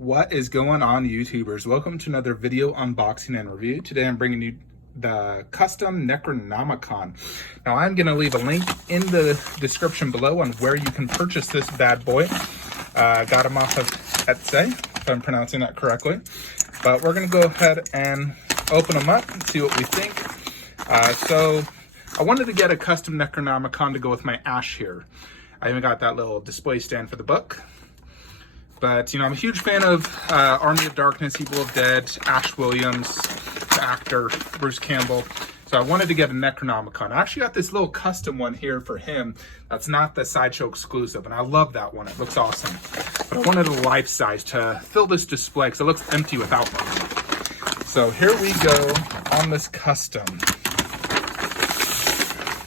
What is going on, YouTubers? Welcome to another video unboxing and review. Today I'm bringing you the custom Necronomicon. Now I'm going to leave a link in the description below on where you can purchase this bad boy. Got them off of Etsy, if I'm pronouncing that correctly. But we're going to go ahead and open them up and see what we think. So I wanted to get a custom Necronomicon to go with my Ash here. I even got that little display stand for the book. But, I'm a huge fan of Army of Darkness, Evil of Dead, Ash Williams, the actor, Bruce Campbell. So I wanted to get a Necronomicon. I actually got this little custom one here for him that's not the Sideshow exclusive, and I love that one. It looks awesome. But I wanted a life size to fill this display because it looks empty without one. So here we go on this custom.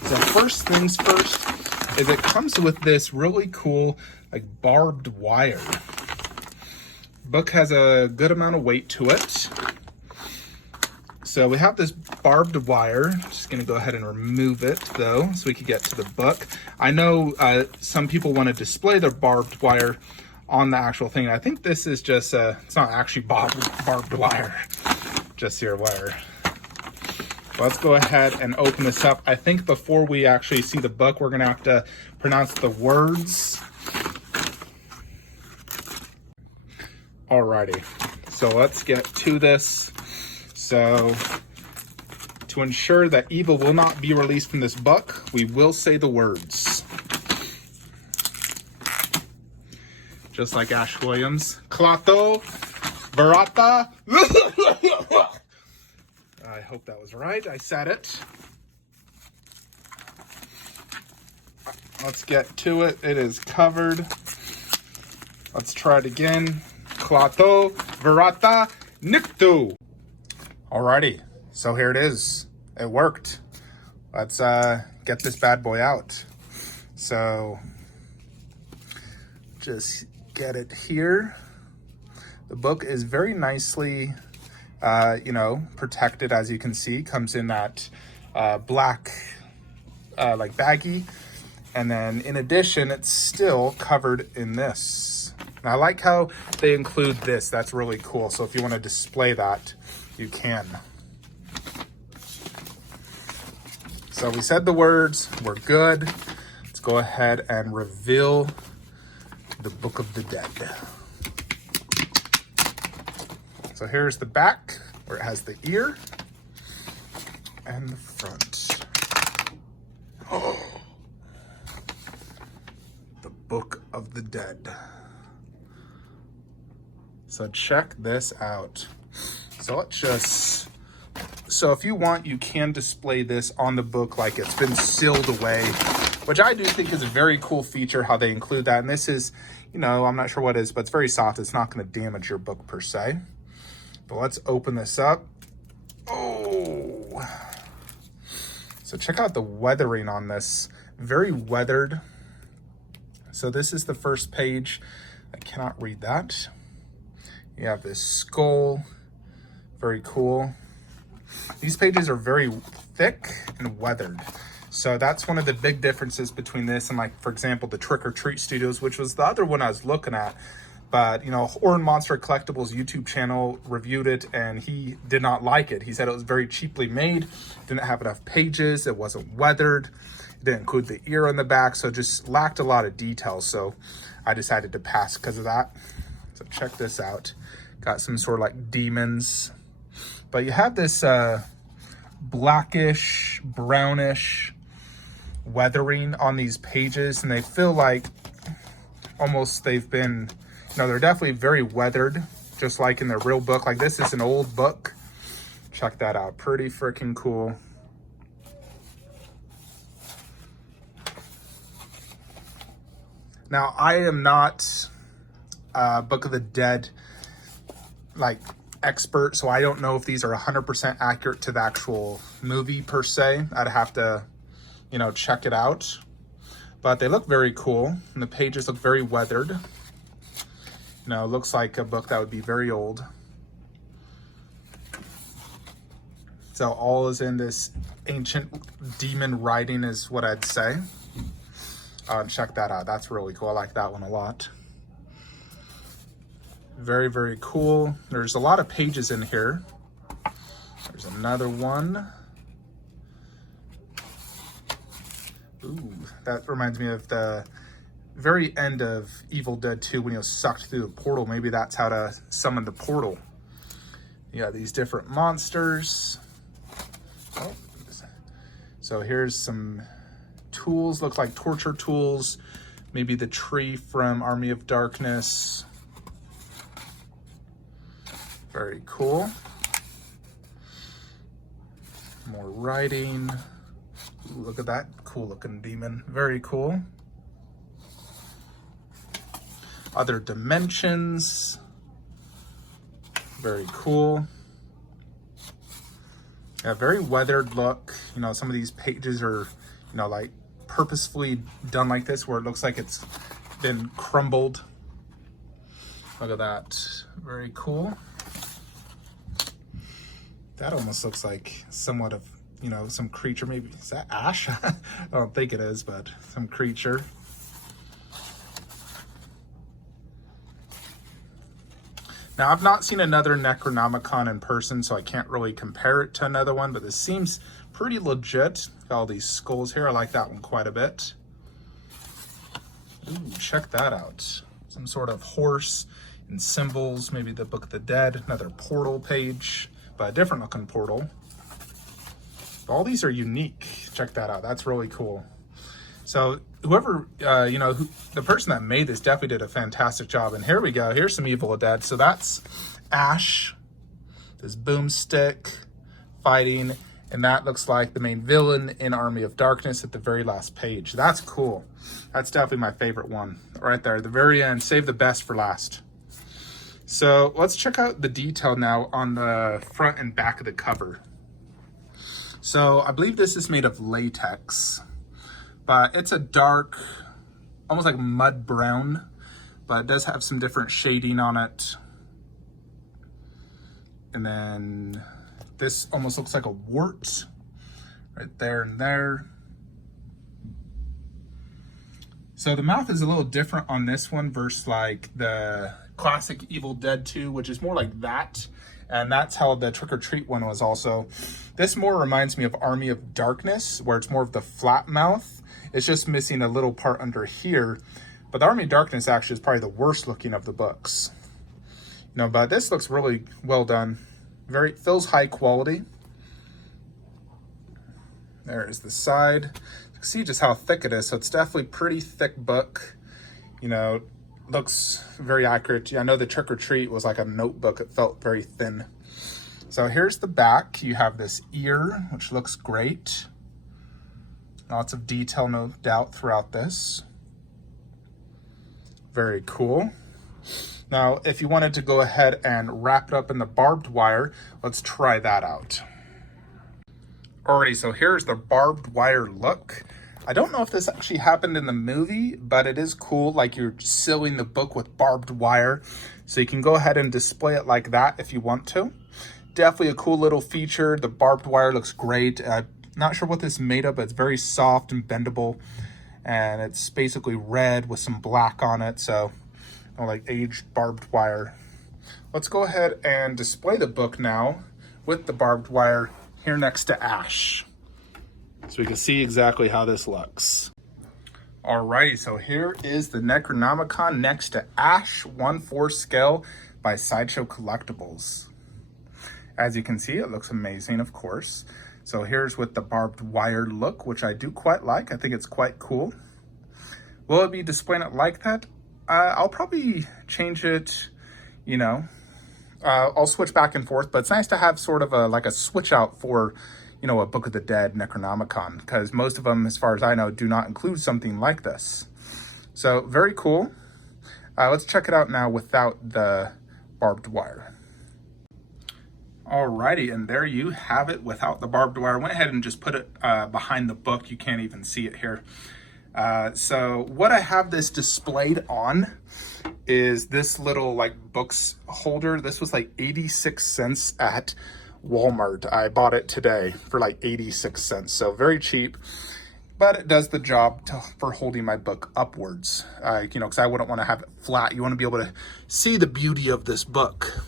So first things first is it comes with this really cool barbed wire. Book has a good amount of weight to it. So we have this barbed wire. Just gonna go ahead and remove it though, so we can get to the book. I know some people want to display their barbed wire on the actual thing. I think this is just, it's not actually barbed wire, just your wire. Let's go ahead and open this up. I think before we actually see the book, we're gonna have to pronounce the words. Alrighty, so let's get to this. So, to ensure that evil will not be released from this book, we will say the words. Just like Ash Williams. Klato, Barata. I hope that was right. I said it. Let's get to it. It is covered. Let's try it again. Klato, Verata, Nikto. Alrighty, so here it is. It worked. Let's get this bad boy out. So, just get it here. The book is very nicely, protected, as you can see. Comes in that black, baggie. And then in addition, it's still covered in this. And I like how they include this. That's really cool. So if you want to display that, you can. So we said the words, we're good. Let's go ahead and reveal the Book of the Dead. So here's the back, where it has the ear and the front. Oh, the Book of the Dead. So check this out. So if you want, you can display this on the book like it's been sealed away, which I do think is a very cool feature, how they include that. And this is, I'm not sure what it is, but it's very soft. It's not going to damage your book per se. But let's open this up. Oh, so check out the weathering on this. Very weathered. So this is the first page. I cannot read that. You have this skull. Very cool. These pages are very thick and weathered. So that's one of the big differences between this and, for example, the Trick or Treat Studios, which was the other one I was looking at. But, Horror and Monster Collectibles YouTube channel reviewed it, and he did not like it. He said it was very cheaply made, didn't have enough pages, it wasn't weathered, it didn't include the ear on the back, so it just lacked a lot of details. So I decided to pass because of that. So check this out. Got some sort of demons. But you have this blackish, brownish weathering on these pages, and they feel like almost they've been, they're definitely very weathered, just like in the real book. This is an old book. Check that out. Pretty freaking cool. Now, I am not Book of the Dead expert, so I don't know if these are 100% accurate to the actual movie per se. I'd have to, check it out. But they look very cool, and the pages look very weathered. It looks like a book that would be very old. So all is in this ancient demon writing is what I'd say. Check that out. That's really cool. I like that one a lot. Very, very cool. There's a lot of pages in here. There's another one. Ooh, that reminds me of the very end of Evil Dead 2 when he was sucked through the portal. Maybe that's how to summon the portal. You got these different monsters. Oh. So here's some tools, look like torture tools. Maybe the tree from Army of Darkness. Very cool. More writing. Ooh, look at that cool looking demon. Very cool. Other dimensions. Very cool. A very weathered look. You know, some of these pages are, you know, like purposefully done like this where it looks like it's been crumbled. Look at that. Very cool. That almost looks like somewhat of, you know, some creature. Maybe, is that Ash? I don't think it is, but some creature. Now, I've not seen another Necronomicon in person, so I can't really compare it to another one, but this seems pretty legit. Got all these skulls here. I like that one quite a bit. Ooh, check that out. Some sort of horse and symbols, maybe the Book of the Dead, another portal page, but a different looking portal. All these are unique. Check that out. That's really cool. So whoever, you know, the person that made this definitely did a fantastic job. And here we go. Here's some Evil Dead. So that's Ash, this boomstick fighting, and that looks like the main villain in Army of Darkness at the very last page. That's cool. That's definitely my favorite one right there at the very end. Save the best for last. So let's check out the detail now on the front and back of the cover. So I believe this is made of latex, but it's a dark, almost like mud brown, but it does have some different shading on it. And then this almost looks like a wart right there and there. So the mouth is a little different on this one versus like the classic Evil Dead 2, which is more like that. And that's how the Trick or Treat one was also. This more reminds me of Army of Darkness, where it's more of the flat mouth. It's just missing a little part under here. But the Army of Darkness actually is probably the worst looking of the books. You know, but this looks really well done. Feels high quality. There is the side. You can see just how thick it is. So it's definitely a pretty thick book. You know, looks very accurate. I know the Trick or Treat was like a notebook. It felt very thin. So here's the back. You have this ear, which looks great. Lots of detail, no doubt, throughout this. Very cool. Now, if you wanted to go ahead and wrap it up in the barbed wire, let's try that out. Alrighty, so here's the barbed wire look. I don't know if this actually happened in the movie, but it is cool. Like you're sealing the book with barbed wire. So you can go ahead and display it like that if you want to. Definitely a cool little feature. The barbed wire looks great. Not sure what this is made of, but it's very soft and bendable. And it's basically red with some black on it. So, you know, like aged barbed wire. Let's go ahead and display the book now with the barbed wire here next to Ash, so we can see exactly how this looks. Alrighty, so here is the Necronomicon next to Ash 1/4 scale by Sideshow Collectibles. As you can see, it looks amazing, of course. So here's with the barbed wire look, which I do quite like. I think it's quite cool. Will it be displaying it like that? I'll probably change it, you know. I'll switch back and forth, but it's nice to have sort of like a switch out for, you know, a Book of the Dead Necronomicon, because most of them, as far as I know, do not include something like this. So very cool. Let's check it out now without the barbed wire. Alrighty, and there you have it without the barbed wire. I went ahead and just put it behind the book. You can't even see it here. So what I have this displayed on is this little like books holder. This was like 86 cents at Walmart. I bought it today for like 86 cents. So very cheap. but it does the job for holding my book upwards, because I wouldn't want to have it flat. You want to be able to see the beauty of this book.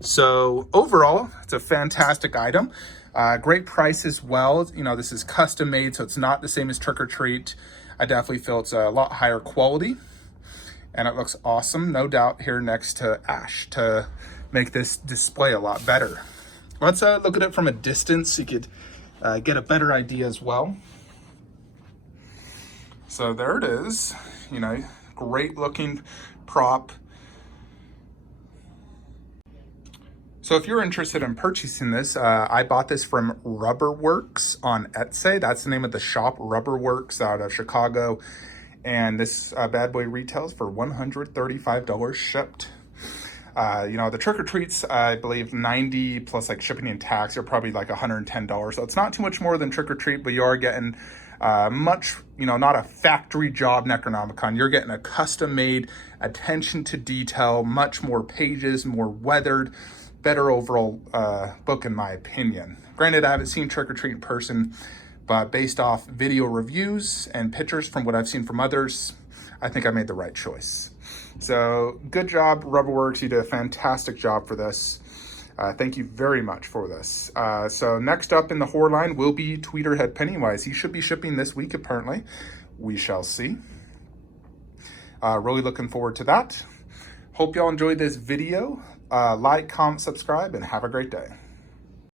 So overall, it's a fantastic item. Great price as well. This is custom made, so it's not the same as Trick or Treat. I definitely feel it's a lot higher quality, and it looks awesome, no doubt, here next to Ash to make this display a lot better. Let's look at it from a distance so you could get a better idea as well. So there it is, great looking prop. So if you're interested in purchasing this, I bought this from Rubberworks on Etsy. That's the name of the shop, Rubberworks, out of Chicago. And this bad boy retails for $135 shipped. The Trick or Treats, I believe 90 plus like shipping and tax, are probably like $110. So it's not too much more than Trick or Treat, but you are getting much, not a factory job Necronomicon. You're getting a custom made, attention to detail, much more pages, more weathered, better overall book in my opinion. Granted, I haven't seen Trick or Treat in person, but based off video reviews and pictures from what I've seen from others, I think I made the right choice. So good job, Rubberworks. You did a fantastic job for this. Thank you very much for this. So next up in the horror line will be Tweeterhead Pennywise. He should be shipping this week, apparently. We shall see. Really looking forward to that. Hope y'all enjoyed this video. Like, comment, subscribe, and have a great day.